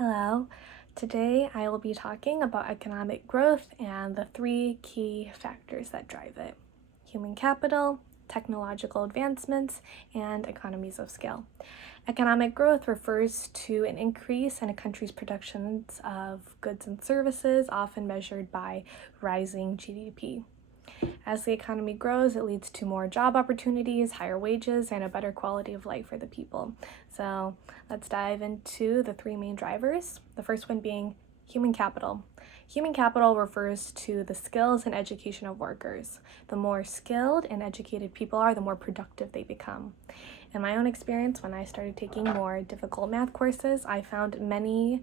Hello. Today I will be talking about economic growth and the three key factors that drive it: human capital, technological advancements, and economies of scale. Economic growth refers to an increase in a country's productions of goods and services, often measured by rising GDP. As the economy grows, it leads to more job opportunities, higher wages, and a better quality of life for the people. So let's dive into the three main drivers. The first one being human capital. Human capital refers to the skills and education of workers. The more skilled and educated people are, the more productive they become. In my own experience, when I started taking more difficult math courses, I found many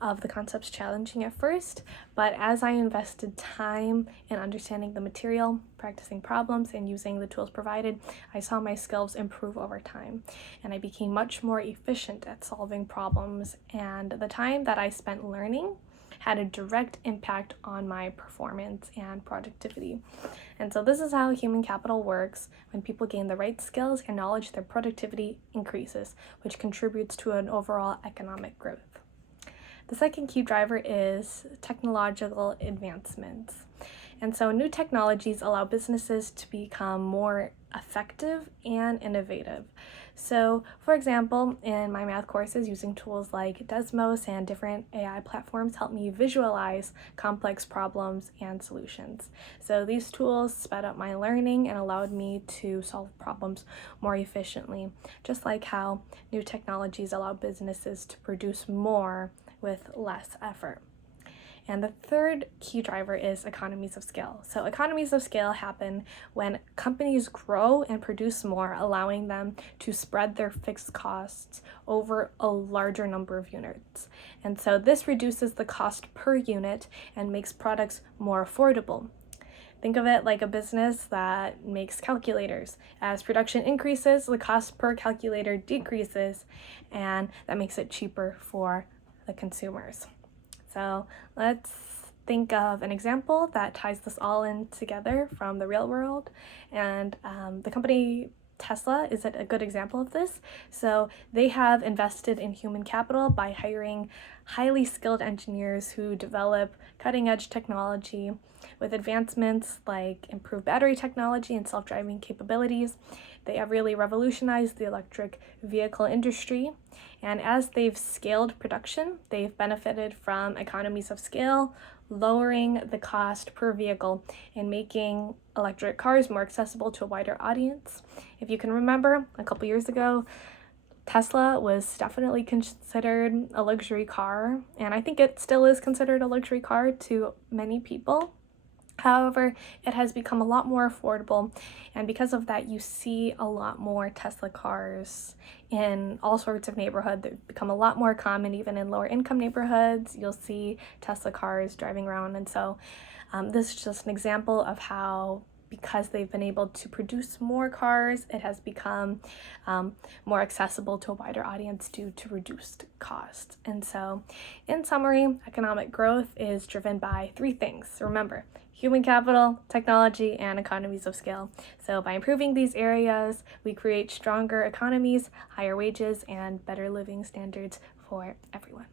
of the concepts challenging at first, but as I invested time in understanding the material, practicing problems, and using the tools provided, I saw my skills improve over time, and I became much more efficient at solving problems, and the time that I spent learning had a direct impact on my performance and productivity. And so this is how human capital works. When people gain the right skills and knowledge, their productivity increases, which contributes to an overall economic growth. The second key driver is technological advancements. And so new technologies allow businesses to become more effective and innovative. So, for example, in my math courses, using tools like Desmos and different AI platforms help me visualize complex problems and solutions. So these tools sped up my learning and allowed me to solve problems more efficiently, just like how new technologies allow businesses to produce more with less effort. And the third key driver is economies of scale. So economies of scale happen when companies grow and produce more, allowing them to spread their fixed costs over a larger number of units. And so this reduces the cost per unit and makes products more affordable. Think of it like a business that makes calculators. As production increases, the cost per calculator decreases, and that makes it cheaper for the consumers. So let's think of an example that ties this all in together from the real world. And the company Tesla is a good example of this. So they have invested in human capital by hiring highly skilled engineers who develop cutting-edge technology. With advancements like improved battery technology and self-driving capabilities, they have really revolutionized the electric vehicle industry. And as they've scaled production, they've benefited from economies of scale, lowering the cost per vehicle and making electric cars more accessible to a wider audience. If you can remember, a couple years ago, Tesla was definitely considered a luxury car, and I think it still is considered a luxury car to many people. However, it has become a lot more affordable, and because of that, you see a lot more Tesla cars in all sorts of neighborhoods. They've become a lot more common, even in lower income neighborhoods. You'll see Tesla cars driving around, and so this is just an example of how, because they've been able to produce more cars, it has become more accessible to a wider audience due to reduced costs. And so, in summary, economic growth is driven by three things. Remember, human capital, technology, and economies of scale. So by improving these areas, we create stronger economies, higher wages, and better living standards for everyone.